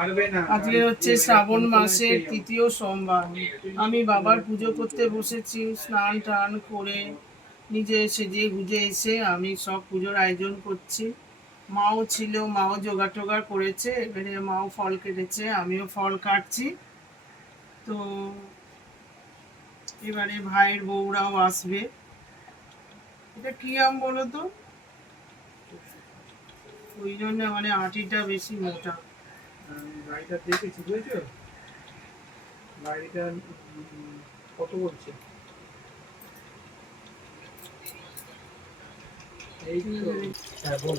আজকে হচ্ছে শ্রাবণ মাসের তৃতীয় সোমবার। আমি বাবার পুজো করতে বসেছি, স্নান টান করে নিজে সেজে গুজে এসে আমি সব পুজোর আয়োজন করছি। মাও ছিল, মাও জোগাড় টোগাড় করেছে, এবারে মাও ফল কেটেছে, আমিও ফল কাটছি। তো এবারে ভাইয়ের বউরাও আসবে। এটা কি আম বলো তো? ওই জন্য মানে আটিটা বেশি মোটা। গাড়িটা দেখেছি, বুঝেছো? গাড়িটা কত বলছে? এই তো। হ্যাঁ, বল।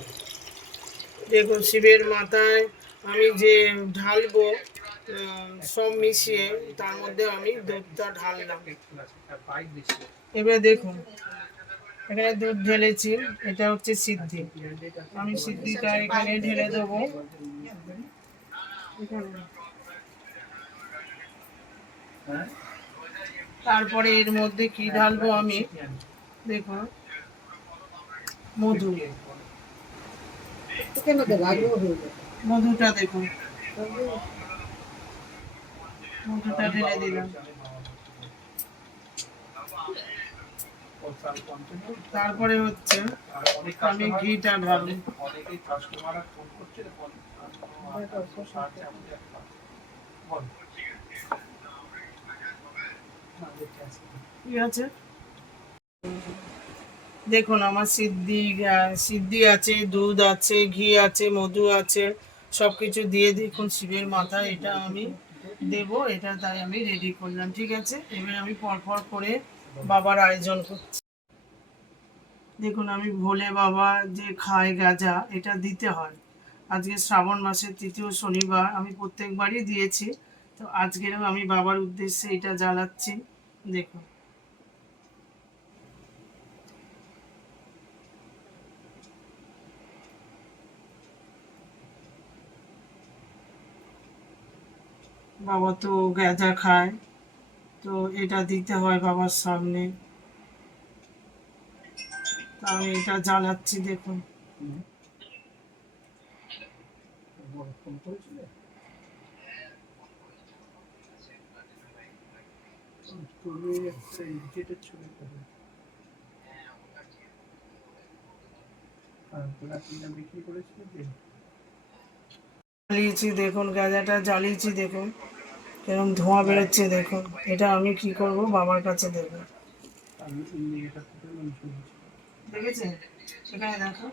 দেখো শিবের মাথায় আমি যে ঢালবো সব মিশিয়ে, তার মধ্যে আমি দুধটা ঢাললাম। এবারে দেখুন, এখানে দুধ ঢেলেছি, এটা হচ্ছে সিদ্ধি। আমি সিদ্ধিটা এখানে ঢেলে দেবো। তারপরে এর মধ্যে কি ঢালবো আমি, দেখো মধু। মধুটা দেখুন, মধুটা ঢেলে দিলাম। তারপরে হচ্ছে আমি ঘিটা ঢালবো। ঠিক আছে, দেখুন আমার সিদ্ধি আছে, দুধ আছে, ঘি আছে, মধু আছে, সব কিছু দিয়ে দেখুন শিবের মাথায় এটা আমি দেবো। এটা তাই আমি রেডি করলাম। ঠিক আছে, এবার আমি পরপর করে বাবার আয়োজন করছি। দেখুন আমি ভোলে বাবা যে খায় গাঁজা, এটা দিতে হয়। আজকে শ্রাবণ মাসের তৃতীয় শনিবার, আমি প্রত্যেকবারই দিয়েছি, তো আজকেরও আমি বাবার উদ্দেশ্যে এটা জ্বালাচ্ছি। দেখুন বাবা তো গাঁজা খায়, তো এটা দিতে হয় বাবার সামনে, তা আমি এটা জ্বালাচ্ছি। দেখুন জ্বালিয়েছি, দেখুন গাঁজাটা জ্বালিয়েছি, দেখুন এরকম ধোঁয়া বেরোচ্ছে। দেখুন এটা আমি কি করব, বাবার কাছে দেবো। দেখেছেন এখানে দেখো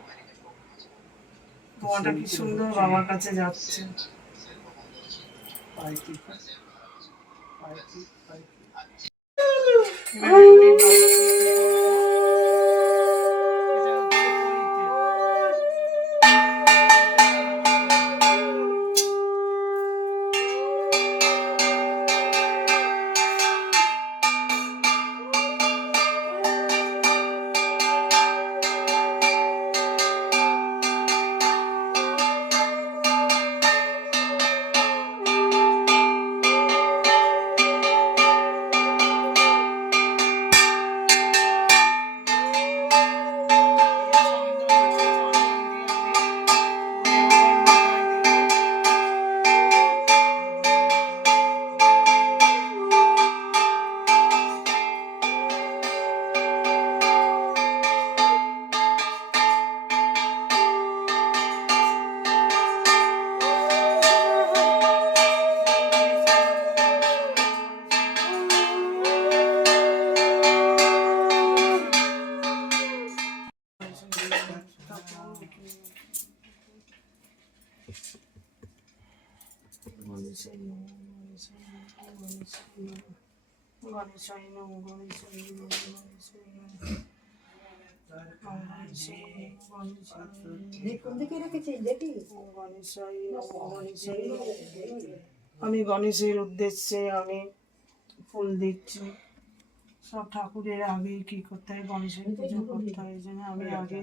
ধোঁয়াটা কি সুন্দর বাবার কাছে যাচ্ছে। এবারে আমি আমি গণেশের উদ্দেশ্যে আমি ফুল দিচ্ছি। সব ঠাকুরের আগে কি করতে হয়, গণেশের পুজো করতে হয়, এই জন্য আমি আগে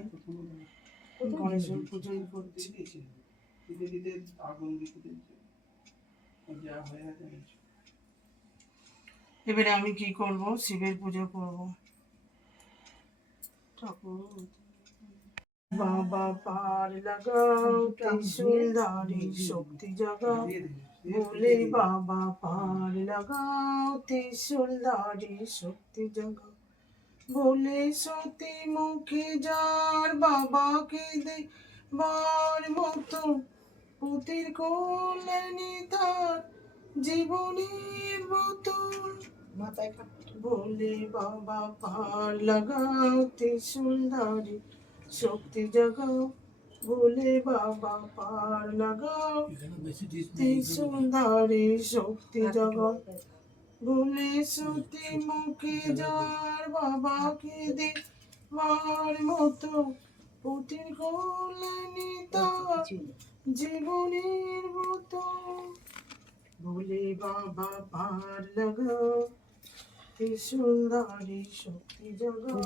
গণেশের পুজোই করছি। এবারে আমি কি করব, শিবের পুজো করব। ঠাকুর বাবা পার লাগাও ত্রিশূলধারী শক্তি জাগাও, বলে বাবা পার লাগাও ত্রিশূলধারী শক্তি জাগাও, বলে সতী মুখে যার বাবাকে দেবার মতো পুতির কল্যাণী তার জীবনের মতো, মাথায় বলে বাবা পার লাগাও ত্রিশূলধারী শক্তি জাগাও, বলে বাবা পার লাগাও ত্রিশূলধারী শক্তি জাগাও, বলে সতী মুখে যার বাবাকে দেবার মতো পুতির কল্যাণী তার জীবনের মতো, বলে বাবা পার লাগাও ত্রিশূলধারী শক্তি জাগাও,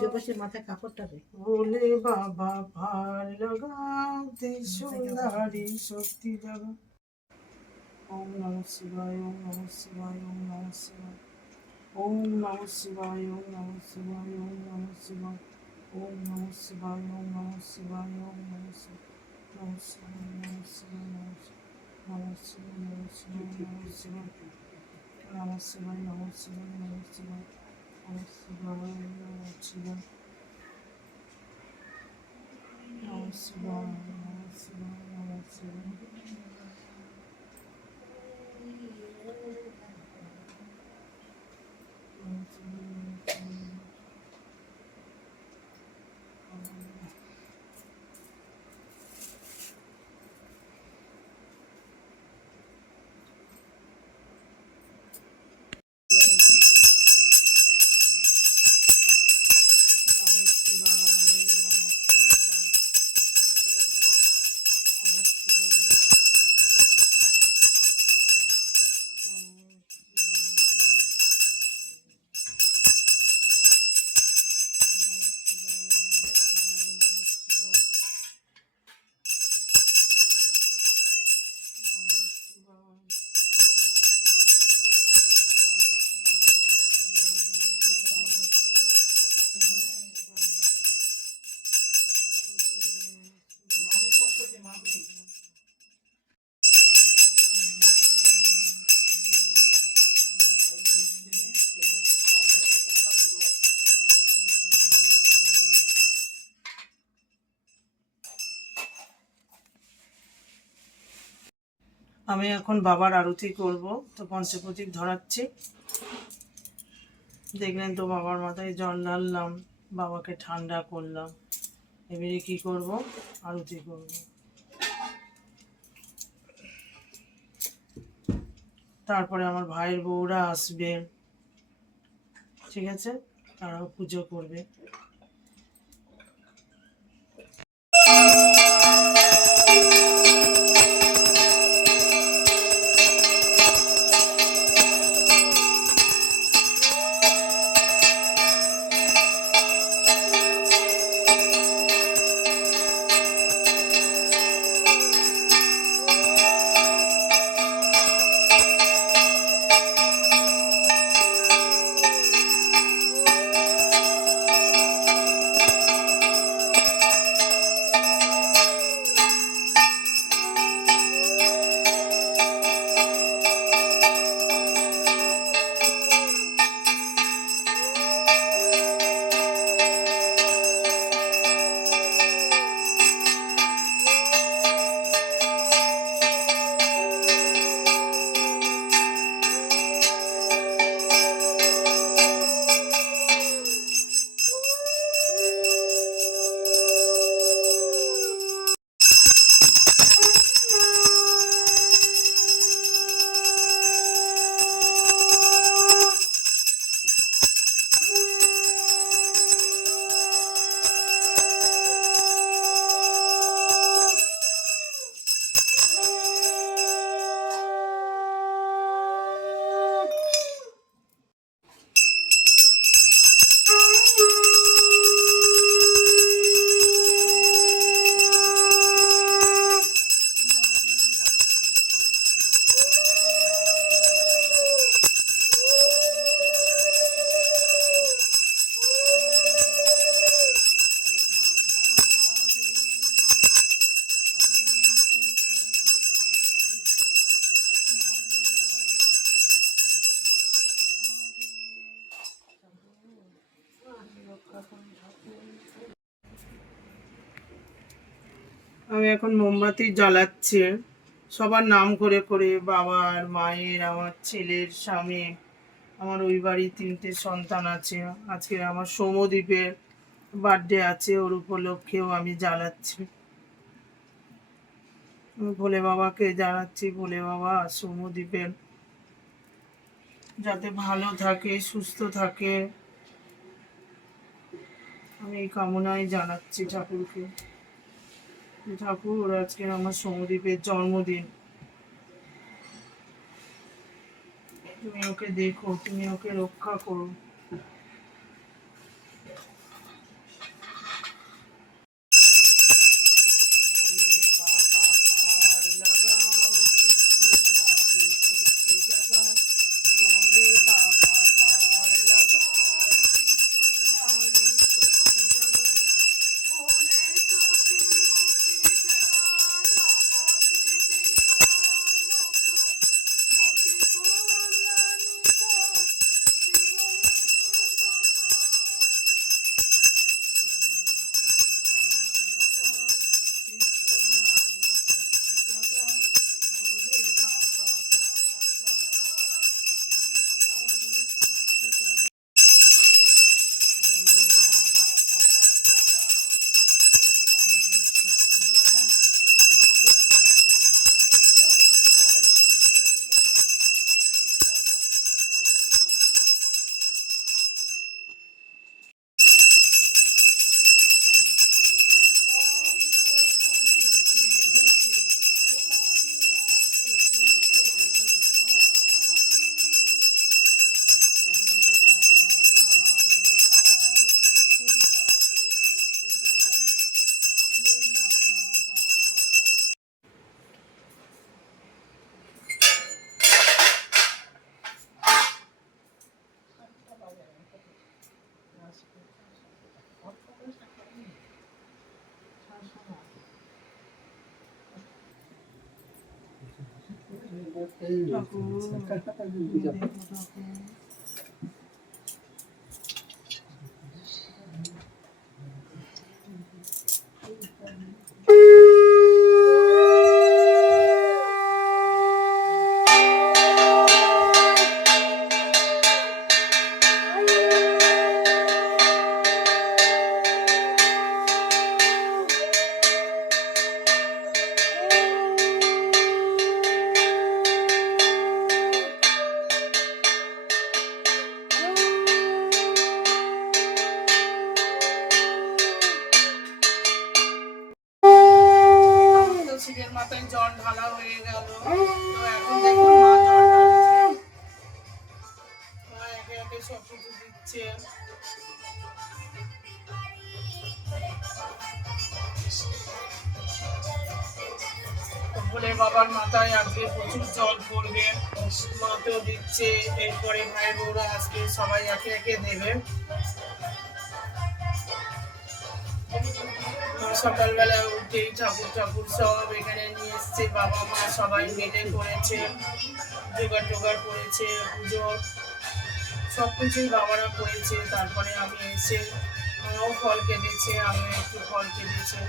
মাথায় কাপড়টা দে। বলে বাবা পার লাগাও ত্রিশূলধারী শক্তি জাগাও। ওম নমঃ শিবায়, ওম নমঃ শিবায়, ওম নমঃ শিবায়, ওম নমঃ শিবায়, ওম নমঃ শিবায়, ওম নমঃ শিবায়, ওম নমঃ শিবায়, ওম নমঃ শিবায়, ওম নমঃ শিবায়, নমঃ শিবায়, নমঃ শিবায়, নমঃ শিবায়, নমঃ শিবায়, নমঃ শিবায়, নমঃ শিবায়, নমঃ শিবায়, নমঃ শিবায়, নমঃ শিবায়, নমঃ শিবায়, নমঃ শিবায়, নমঃ শিবায়, নমঃ শিবায়। আমি এখন বাবার আরতি করব, তো পঞ্চপ্রদীপ ধরাচ্ছি। দেখলেন তো বাবার মাথায় জল ঢাললাম, বাবাকে ঠান্ডা করলাম। এবারে কি করব, আরতি করব। তারপরে আমার ভাইয়ের বউরা আসবে, ঠিক আছে, তারাও পুজো করবে। আমি এখন মোমবাতি জ্বালাচ্ছি সবার নাম করে করে, বাবার, মায়ের, আমার ছেলের, স্বামী, আমার ওই বাড়ির 3টে সন্তান আছে। আজকে আমার সৌমদ্বীপের বার্থডে আছে, ওর উপলক্ষেও আমি জ্বালাচ্ছি। ভোলে বাবাকে জানাচ্ছি, ভোলে বাবা সৌমদ্বীপের যাতে ভালো থাকে, সুস্থ থাকে, আমি এই কামনাই জানাচ্ছি ঠাকুরকে। ঠাকুর, আজকে আমার সৌমদ্বীপের জন্মদিন, তুমি ওকে দেখো, তুমি ওকে রক্ষা করো। শিবের মাথায় জল ঢালা হয়ে গেল, তো এখন দেখুন মা জল ঢালছে, মা একে একে সব কিছু দিচ্ছে। ভোলে বাবার মাথায় আজকে প্রচুর জল পড়বে, মাকেও দিচ্ছে, এরপরে ভাই বউরা আজকে সবাই একে একে দেবে। সকালবেলা উঠেই ঠাকুর ঠাকুর সব এখানে নিয়ে এসছে, বাবা মা সবাই মিলে করেছে, জোগাড় টোগাড় করেছে, পুজো সবকিছুই বাবারা করেছে। তারপরে আমি এসে মাও ফল কেটেছে, আমিও একটু ফল কেটেছে।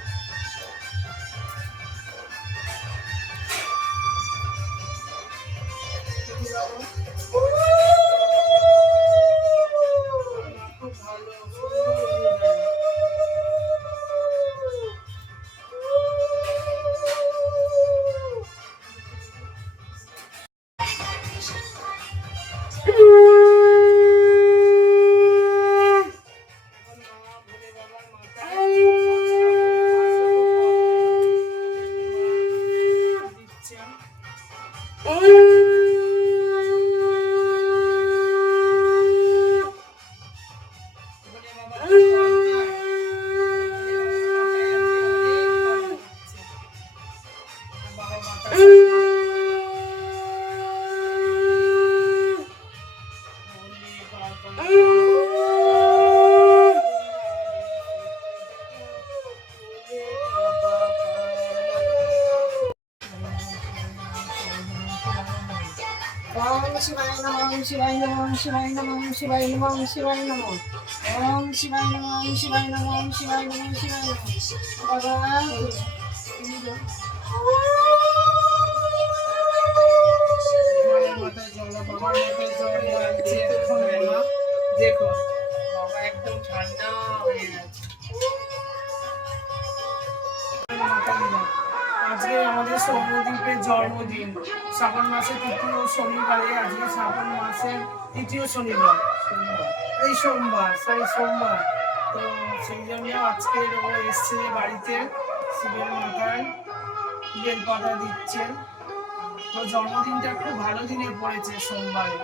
খুব ভালো, সুন্দর। ओम शिवाय नमः, ओम शिवाय नमः, ओम शिवाय नमः, ओम शिवाय नमः, ओम शिवाय नमः, ओम शिवाय नमः, ओम शिवाय नमः, ओम शिवाय नमः, ओम शिवाय नमः। भगवान মায়ের মাথায় জল, বাবার মাথায় জল লাগছে এখন মা। দেখো বাবা একদম ঠান্ডা হয়ে গেছে। আজকে আমাদের সৌম্যদীপের জন্মদিন, শ্রাবণ মাসের তৃতীয় শনিবারে, আজকে শ্রাবণ মাসের তৃতীয় শনিবার, এই সোমবার, সোমবার। তো সেই জন্য আজকে ও এসছে বাড়িতে, শিবের মাথায় বেলপাতা দিচ্ছে। তো জন্মদিনটা খুব ভালো দিনে পড়েছে, সোমবারে।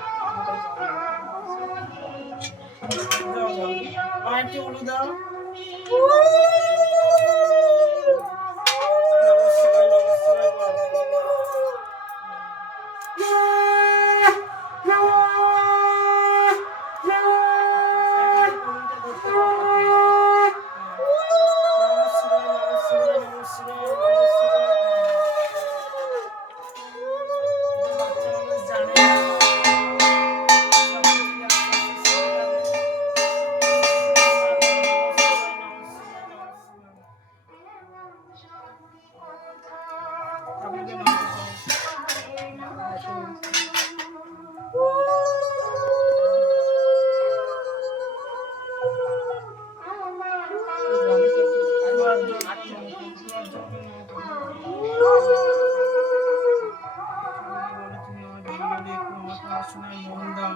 একটু বলে দাও। নমস্কার, নমস্কার বলো। পড়াশোনায় মন দাও।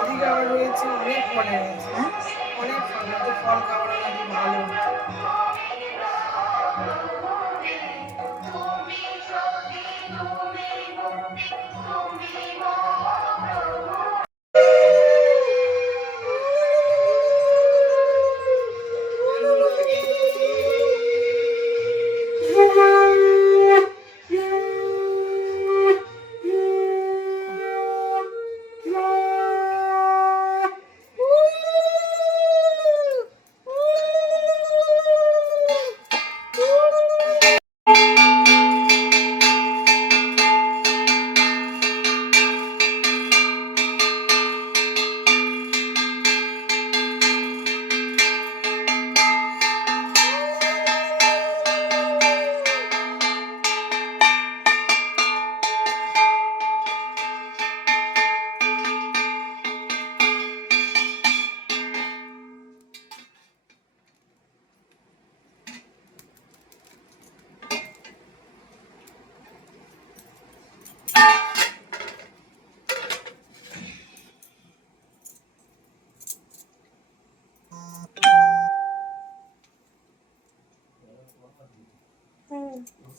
ওদিকে আবার রয়েছে অনেক ফলে রয়েছে, অনেক ফল, ফল খাওয়ার নাকি ভালো।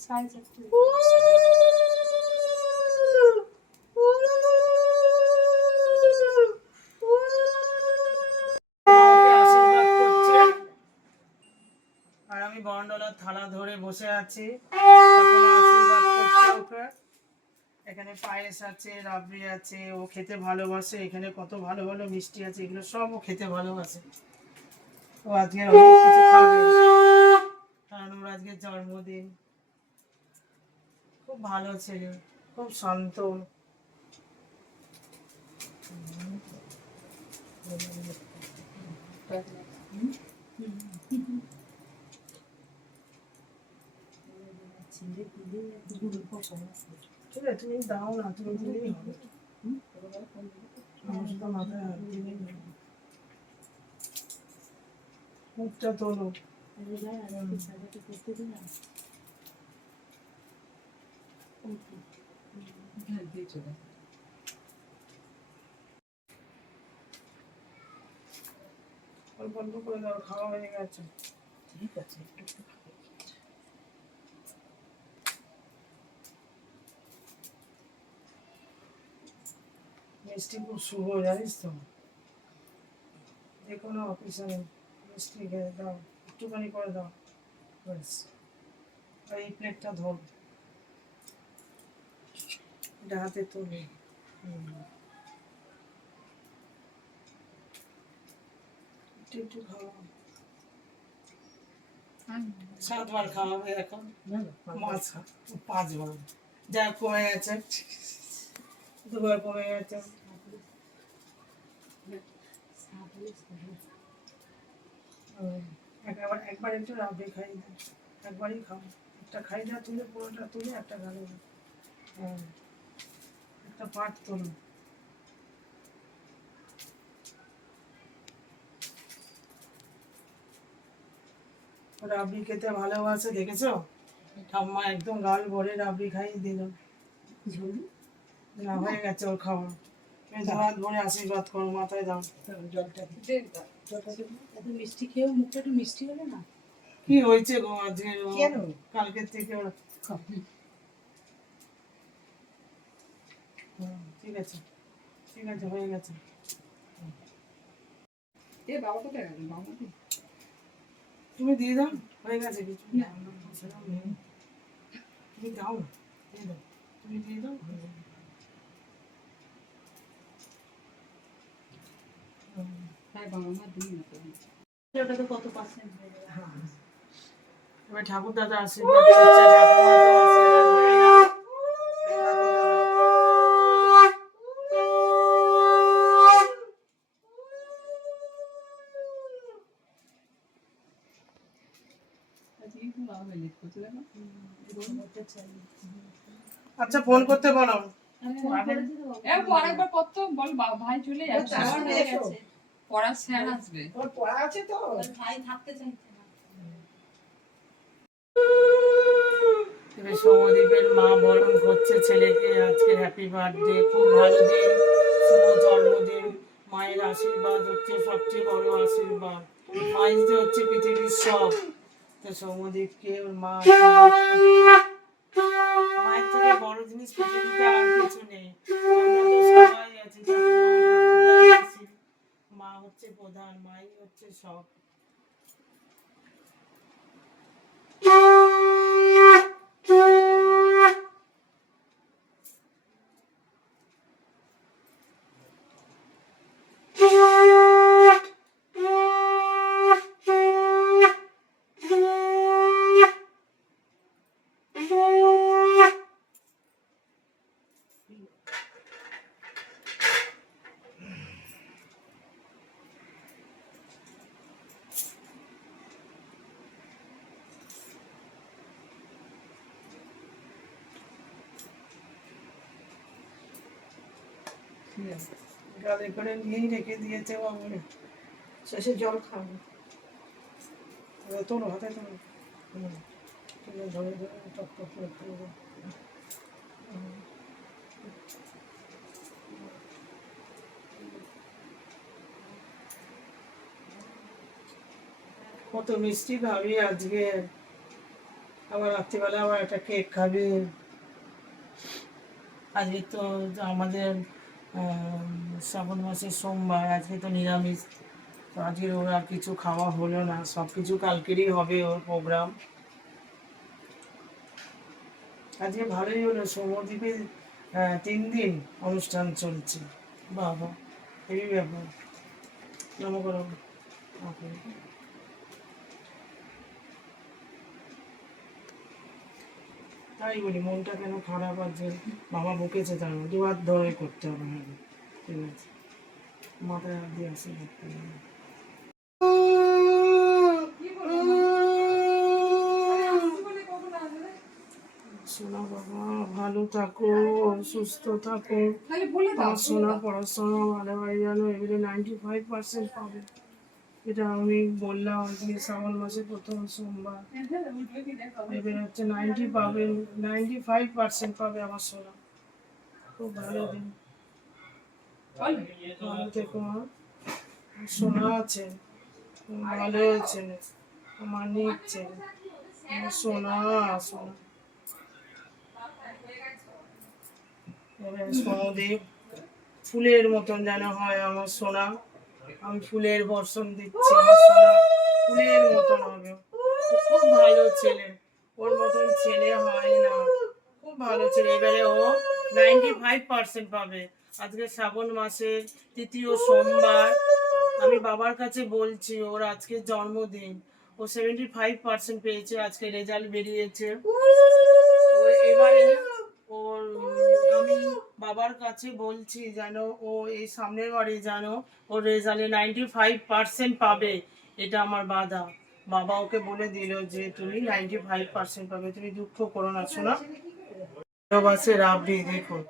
সাইজ একটু আর আমি বরণডলার থালা ধরে বসে আছি, আশীর্বাদ করছে ওকে। এখানে পায়েস আছে, রাবড়ি আছে, ও খেতে ভালোবাসে। এখানে কত ভালো ভালো মিষ্টি আছে, এগুলো সব ও খেতে ভালোবাসে। ও আজকে অনেক কিছু খাবে, কারণ ওর আজকে জন্মদিন। খুব ভালো ছেলে, খুব শান্ত। ঠিক আছে, তুমি দাও না, তুমি দিলেই হবে। আমার শুধু মাথায় হাত দিয়ে মুখটা তোলো। অল্প অল্প করে দাও, খাওয়া হয়ে গেছে। ঠিক আছে, একটু একটু খাবে। মিষ্টি খুব শুভ, জানিস তো, যে কোনো অফিসে মিষ্টি খেয়ে দাও, একটুখানি করে দাও ব্যাস। আর এই প্লেটটা ধর, এটা হাতে তুলে একটু একটু খাওয়া। 7 বার খাওয়াবে এখন, না না, মাছ 5 বার, যা কমে গেছে, 2 বার কমে গেছে। একবার একটু রাবে খাই না, একবারই খাও, একটা খাই না, তুলে পুরোটা তুলে একটা গালে দাও। হ্যাঁ, একটা পাট তোলো। রাবড়ি খেতে ভালোবাসে, দেখেছো? ঠাম্মা একদম গাল ভরে রাবড়ি খাইয়ে দিল। না, হয়ে গেছে ওর খাওয়া। তুমি তো হাত ভরে আশীর্বাদ করো, মাথায় দাও। জলটা জলটা দেবো। এত মিষ্টি খেয়েও মুখটা একটু মিষ্টি হলো না। কি হয়েছে গো আজকে? কেন? কালকের থেকে ওর ঠিক আছে, ঠিক আছে, হয়ে গেছে। এ বাবা কোথায় গেল? বাবা নেই? তুমি দিয়ে দাও, হয়ে গেছে কিছু না। সেরকম নেই। তুমি দাও না, দিয়ে দাও, তুমি দিয়ে দাও, হয়ে যাবে। তাই বাবা মা দিই না তো। ওটা তো কত পার্সেন্ট হয়ে যাবে? হ্যাঁ। এবার ঠাকুর দাদা আশীর্বাদ করছে, ঠাকুমা তো আশীর্বাদ হয়ে গেল। আজকে একটু বাবা লেট করতে দেখো। আচ্ছা, ফোন করতে বলো। আরেকবার কত বল ভাই চলে যাচ্ছে। পড়ার স্যার আসবে। ওর পড়া আছে তো। ভাই থাকতে চাইছে না। এবার সৌমদীপের মা বরণ করছে ছেলেকে, আজকে হ্যাপি বার্থডে, খুব ভালো দিন, শুভ জন্মদিন। মায়ের আশীর্বাদ হচ্ছে সবচেয়ে বড় আশীর্বাদ, মাই যে হচ্ছে পৃথিবীর সব। তো সৌমদীপকে ওর মা আশীর্বাদ করছে। মায়ের থেকে বড় জিনিস পৃথিবীতে আর কিছু নেই। আমরা তো সবাই আছি, ঠাকুমা, ঠাকুরদা, পিসি। মা হচ্ছে প্রধান, মাই হচ্ছে সব। গালে করে নিয়েই রেখে দিয়েছে বাবু। শেষে জল খাবো। তোর হাতে তোর তুলে ধরে ধরে টক টক করে খেয়ে দাও। কত মিষ্টি খাবি আজকে, আবার রাত্রিবেলা আবার একটা কেক খাবি। আজকে তো আমাদের শ্রাবণ মাসের সোমবার, আজকে তো নিরামিষ। তো আজকে ওর আর কিছু খাওয়া হলো না, সব কিছু কালকেরই হবে ওর প্রোগ্রাম। আজকে ভালোই হলো, সৌমদ্বীপে 3 দিন অনুষ্ঠান চলছে। বাবা, এই ব্যাপার। নমকরম। তাই বলি, মনটা কেন খারাপ আছে, বাবা বকেছে, তার 2 হাত ধরে করতে হবে আমাকে। ঠিক আছে, মাথায় হাত দিয়ে আসে করতে হবে। শোনা বাবা, ভালো ভালো থাকো, সুস্থ থাকো, আমার সোনা পড়াশোনা ভালো হয়ে যেন এবারে 95% পাবে। এটা আমি বললাম আজকে শ্রাবণ মাসের প্রথম সোমবার, এবারে হচ্ছে 90 পাবে, 95% পাবে আমার সোনা। খুব ভালো দিন, ভালো থেকো মা। সোনা আছে, ভালো হয়েছে, আমার নিচ্ছে আমার সোনা সোনা। এবারে সোনদেব ফুলের মতন যেন হয় আমার সোনা, আমি ফুলের বর্ষণ দিচ্ছি, আমার সোনা ফুলের মতন হবে। ও খুব ভালো ছেলে, ওর মতন ছেলে হয় না, খুব ভালো ছেলে। এবারে ও 95% পাবে। আজকে শ্রাবণ মাসের তৃতীয় সোমবার, আমি বাবার কাছে বলছি ওর আজকে জন্মদিন, ও 75% পেয়েছে, আজকে রেজাল্ট বেরিয়েছে। এবারে ওর আমি বাবার কাছে বলছি যেন ও এই সামনের বারে যেন ওর রেজাল্টে 95% পাবে, এটা আমার বাধা। বাবা ওকে বলে দিল যে তুমি 95% পাবে, তুমি দুঃখ করো না শোনা। ভালোবাসে রাবড়ি, দেখুন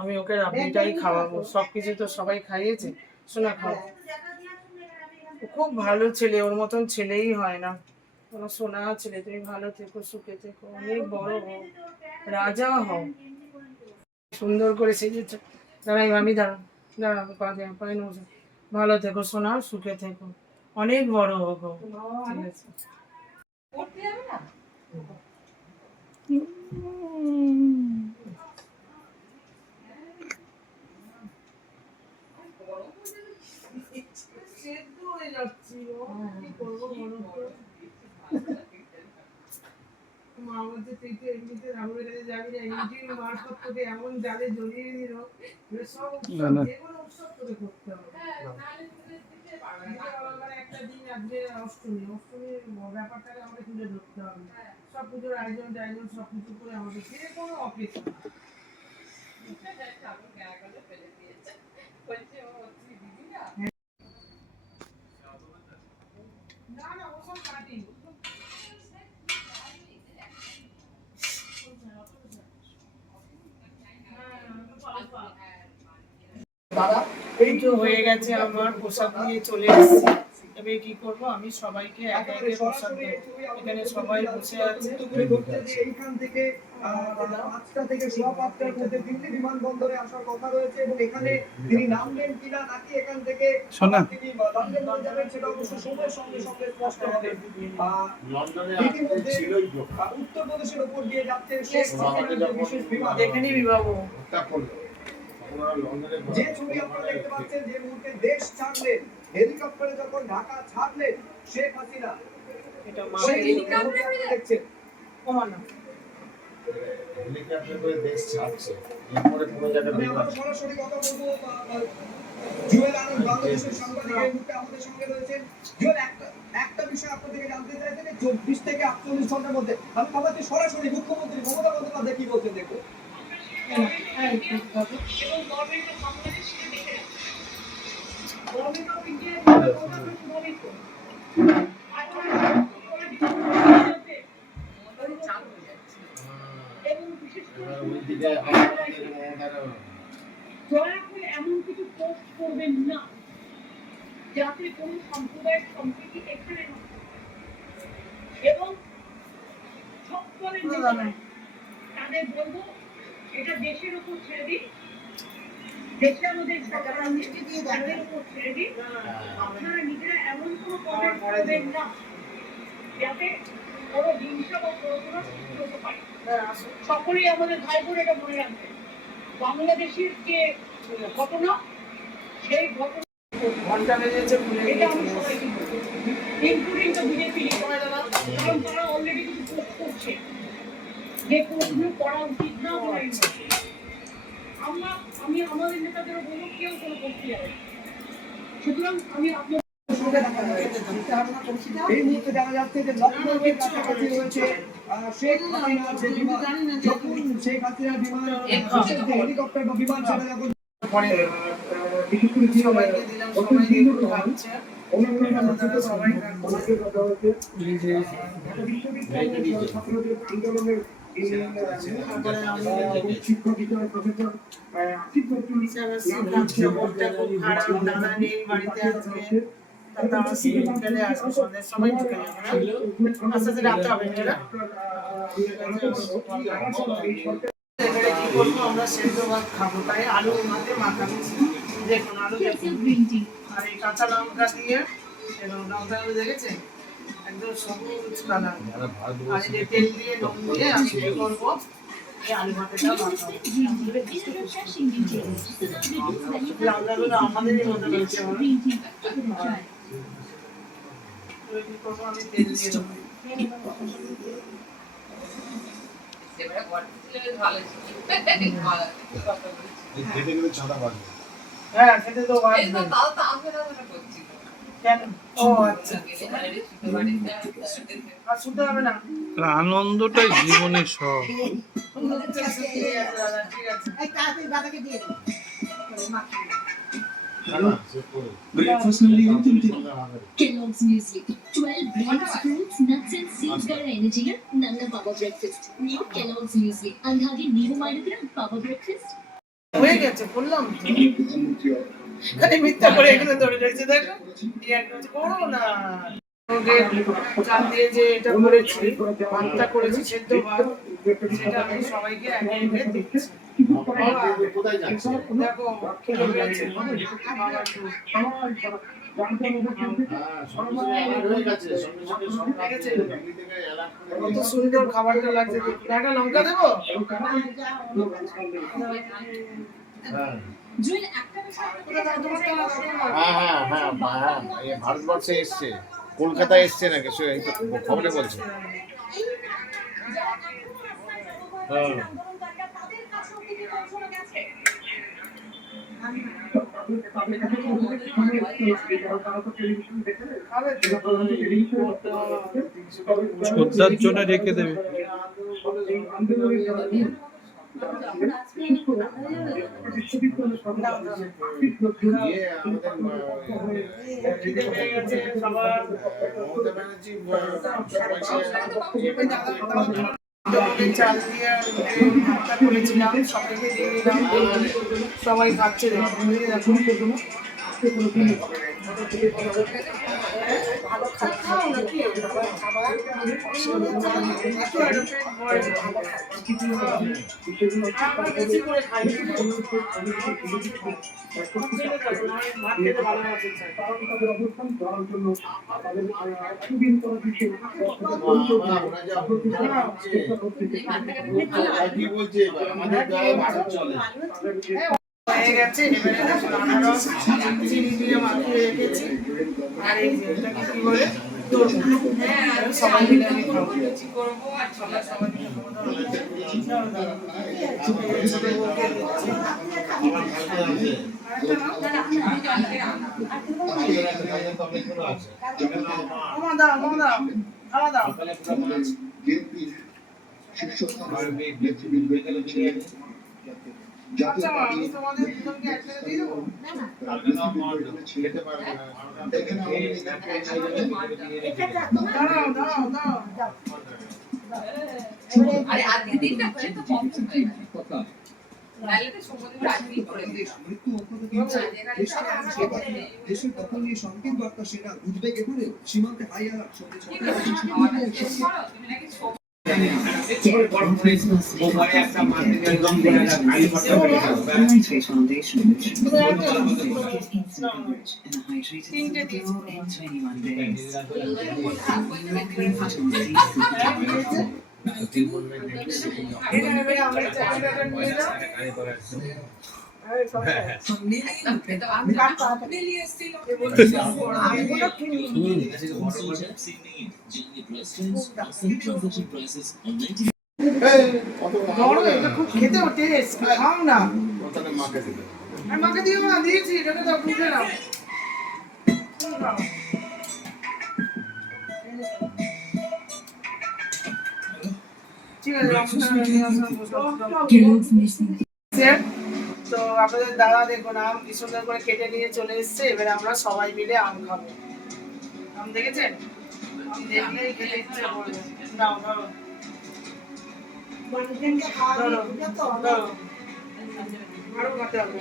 আমি ওকে রাবড়িটাই খাওয়াবো, সব কিছু তো সবাই খাইয়েছে, শোনা খাও। ও খুব ভালো ছেলে, ওর মতন ছেলেই হয় না, তোমার সোনা ছেলে। তুমি ভালো থেকো, সুখে থেকো, অনেক বড় হও, রাজা হও। সুন্দর করে সেজেছ, দাঁড়াই আমি দাঁড়াও, দাঁড়াও পায়ে পায়ে নজর। ভালো থেকো সোনা, সুখে থেকো, অনেক বড় হোক। ঠিক আছে। সেদ্ধ হয়ে যাচ্ছি, কি করবো বলো তো? মা বলছে তুই তো এমনিতে রাহুলের কাছে যাবি না, ইউটিউব মারফত তোকে এমন জালে জড়িয়ে দিল, সব যেগুলো উৎসব করে করতে হবে। একটা দিন আজকে অষ্টমী, অষ্টমীর ব্যাপারটাকে আমাকে তুলে ধরতে হবে, সব পুজোর আয়োজন টায়োজন সব কিছু করে আমাদের যে কোনো অফিস না না ওসব কাটি। এই তো হয়ে গেছে, আমার প্রসাদ নিয়ে চলে এসেছি। এবার কি করব, আমি সবাইকে একে একে প্রসাদ দেবো। এখানে সবাই বসে আছে। এইখান থেকে 5টা থেকে সোয়া 5টার মধ্যে দিল্লি বিমানবন্দরে আসার কথা রয়েছে এবং এখানে তিনি নামবেন কিনা নাকি এখান থেকে তিনি লন্ডন হয়ে যাবেন সেটা অবশ্য সময়ের সঙ্গে সঙ্গে স্পষ্ট হবে। ইতিমধ্যে উত্তরপ্রদেশের উপর দিয়ে যাচ্ছে শেখ হাসিনার বিশেষ বিমান। এখানেই বিবাহ যে ছবি আপনারা দেখতে পাচ্ছেন, যে মুহূর্তে দেশ ছাড়লেন, হেলিকপ্টারে যখন ঢাকা ছাড়লেন শেখ হাসিনা, এটা হেলিকপ্টারে দেখছেন কমানো। হেলিকপ্টার করে দেশ ছাড়ছে, এরপরে কোনো জায়গায় আমি আবার সরাসরি কথা বলবো জুয়েল আনন্দ, বাংলাদেশের সাংবাদিক এই মুহূর্তে আমাদের সঙ্গে রয়েছেন। জুয়েল, একটা বিষয় আপনার থেকে জানতে চাইছেন, 24 থেকে 48 ঘন্টার মধ্যে আমি ভাবছি সরাসরি মুখ্যমন্ত্রী মমতা বন্দ্যোপাধ্যায় কি বলছেন দেখুন। দয়া করে এমন কিছু পোস্ট করবেন না যাতে কোনো সাম্প্রদায়িক সম্প্রীতি এখানে না এবং সকলের তাদের বলবো এটা দেশের উপর ছেড়ে দিন, দেশে আমাদের সরকার তাদের উপর ছেড়ে দিন। আপনারা নিজেরা এমন কোনো কমেন্ট করবেন না যাতে কোনো হিংসা বা প্ররোচনা সৃষ্টি হতে পারে। সকলেই আমাদের ভাই বোন এটা মনে রাখবেন। বাংলাদেশের যে ঘটনা, সেই ঘটনা ঘন্টা বেজেছে, এটা আমি সবাইকে বলবো, ইনক্লুডিং দ্য বিজেপি, কারণ তারা অলরেডি কিছু পোস্ট করছে যে পোস্টগুলো করা উচিত না বলে আমি আমাদের নেতাদেরও বলবো কেউ কোনো পোস্ট যাবে। সুতরাং আমি আপনার এই মুহূর্তে জানা যাচ্ছে যে লখনৌয়ের কাছাকাছি রয়েছে শেখ হাসিনার যে বিমান, যখন শেখ হাসিনার বিমান যে হেলিকপ্টার বা বিমান সেটা যখন বিশেষ করে সবাইকে দিলাম, সবাই দিয়ে খাচ্ছে। সবাই বিশ্ববিদ্যালয়ের ছাত্রদের আন্দোলনের তারপরে আমি শিক্ষক হিসেবে প্রফেসর আসিফ নজরুল সিদ্ধান্ত করতে খুব খারাপ, দাদা নেই বাড়িতে আজকে, তাতে আমার বিকেলে আসবে, সন্ধ্যের সময় ঢুকে যাবে না, আস্তে আস্তে রাখতে হবে না। এবারে কি করবো, আমরা সেদ্ধ ভাত খাবো, তাই আলু মাখে মাখাচ্ছি। দেখুন আলু দেখুন, আর এই কাঁচা লঙ্কা দিয়ে, এবং লঙ্কাগুলো দেখেছেন একদম সবুজ কালার, আর এই যে তেল দিয়ে নুন দিয়ে আমি কি করবো, এই আলু ভাতেটা মাখাবো। লাউডাগুলো আমাদেরই মতো রয়েছে, কি করবো, আমি তেল দিয়ে দেবো। হ্যাঁ, খেতে তো কেন? ও আচ্ছা, আর শুনতে হবে না। আনন্দটাই জীবনের সব। ঠিক আছে। ব্রেকফাস্ট নিয়ে Kellogg's Muesli. 12 grains, fruits, nuts and seeds ಗಳ energy ನನ್ನ power breakfast. New Kellogg's Muesli. ಅಂದಾಗೆ ನೀವು ಮಾಡಿದ್ರೆ power breakfast? হয়ে গেছে, বললাম খালি মিথ্যা করে এখানে ধরে রয়েছে, দেখো করো না। চাল দিয়ে যে এটা করেছি, ভাতটা করেছি সেদ্ধ ভাত, সেটা আমি সবাইকে একে একে দিচ্ছি। দেখো খেয়ে গেছে, কত সুন্দর খাবারটা লাগছে, একটা লঙ্কা দেবো। জুয়েল একটা বিষয় ভারতবর্ষে এসছে, কলকাতায় এসছে নাকি এই তো খবরে বলছে। শ্রদ্ধার জন্য রেখে দেবে। চাল দিয়ে ভাতটা করেছিলাম, সবাইকে দিয়ে দিলাম, সবাই খাচ্ছে, দেখুন ভালো খাও নাকি খাবার, আমরা বেশি করে খাই, ভাত খেতে ভালোবাসি। হয়ে গেছে, এবারে দেখুন আনারস চিনি দিয়ে মাখিয়ে রেখেছি, আর এই যে এটাকে কি বলে তরমুজ, সবাই মিলে আমি খাবো। সবাই মিলে আচ্ছা, আমি তোমাদের দুজনকে একসাথে দিয়ে দেবো। দাঁড়াও দাঁড়াও দাঁড়াও, আরে আজকে দিনটা হয়ে তো কম হয়ে গেছে। নাইলে তো সমুদ্রে আজকেই করে দিই। দেশের দখল নিয়ে সংকেত বার্তা সেনা উদ্বেগ এখানে সীমান্তে হাই অ্যালার্ট তিনটে দিয়েছি। খুব খেতে টেস্ট, খাও না, মাকে দিও না, দিয়েছি এটাকে তো বুঝে নাও। ঠিক আছে, তো আপনাদের দাদা দেখুন আম কি সুন্দর করে কেটে নিয়ে চলে এসছে, এবারে আমরা সবাই মিলে আম খাবো। আম দেখেছেন, আম দেখলেই খেতে ইচ্ছে করবে। নাও নাও ধরো, ধরো। আরো কাটতে হবে।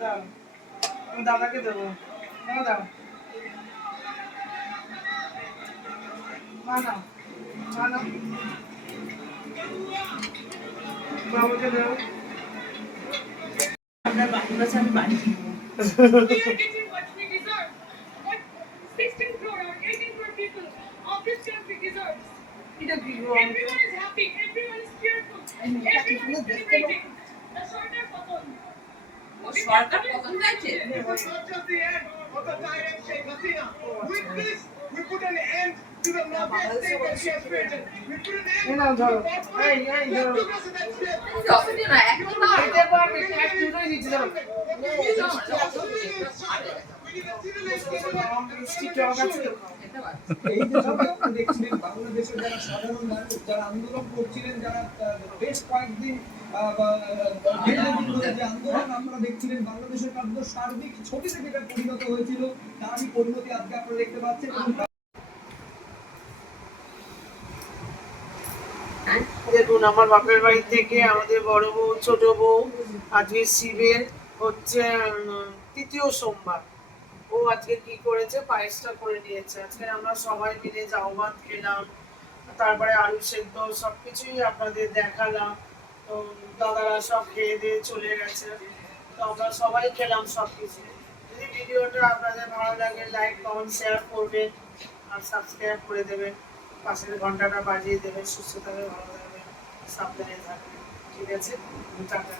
দাও। আমি দাদাকে দেবো। দাও, দাও। মা নাও, মা নাও। বাবাকে দাও। We are getting what we deserve. What 16 crore or 18 crore people of this country deserves. এটা কি গো? Everyone is happy, everyone is cheerful, everyone is celebrating. The Sarkar Paton. সরকার পতন চাইছে This is not just the end of the tyrant Sheikh Hasina. With this, we put an end to the mafia state that she has created. We put an end এই নাও, to ধরো। the corporate এই, ধরো। kleptocracy that she has যতদিন না এখন না এটা পারবে, এক দুটোই দিচ্ছি, ধরো। মিষ্টি টক আছে তো? এই যে আপনারা দেখছিলেন বাংলাদেশের যারা সাধারণ মানুষ যারা আন্দোলন করছিলেন যারা বেশ কয়েকদিন যে আন্দোলন আপনারা দেখছিলেন বাংলাদেশের কার্য সার্বিক ছবিতে যেটা পরিণত হয়েছিল তারই পরিণতি আজকে আপনারা দেখতে পাচ্ছেন এবং দেখুন আমার বাপের বাড়ি থেকে আমাদের বড় বউ ছোট বউ আজকে শিবের হচ্ছে তৃতীয় সোমবার। ও আজকে কি করেছে, পায়েসটা করে নিয়েছে। আজকে আমরা সবাই মিলে জাউ ভাত খেলাম, তারপরে আলু সেদ্ধ সবকিছুই আপনাদের দেখালাম। তো দাদারা সব খেয়ে দিয়ে চলে গেছে, তো আমরা সবাই খেলাম সবকিছু। যদি ভিডিওটা আপনাদের ভালো লাগে লাইক কমেন্ট শেয়ার করবেন আর সাবস্ক্রাইব করে দেবেন, পাশের ঘন্টাটা বাজিয়ে দেবেন। সুস্থ থাকবে, ভালো থাকবেন, সাবধানে থাকবেন। ঠিক আছে, টাটা।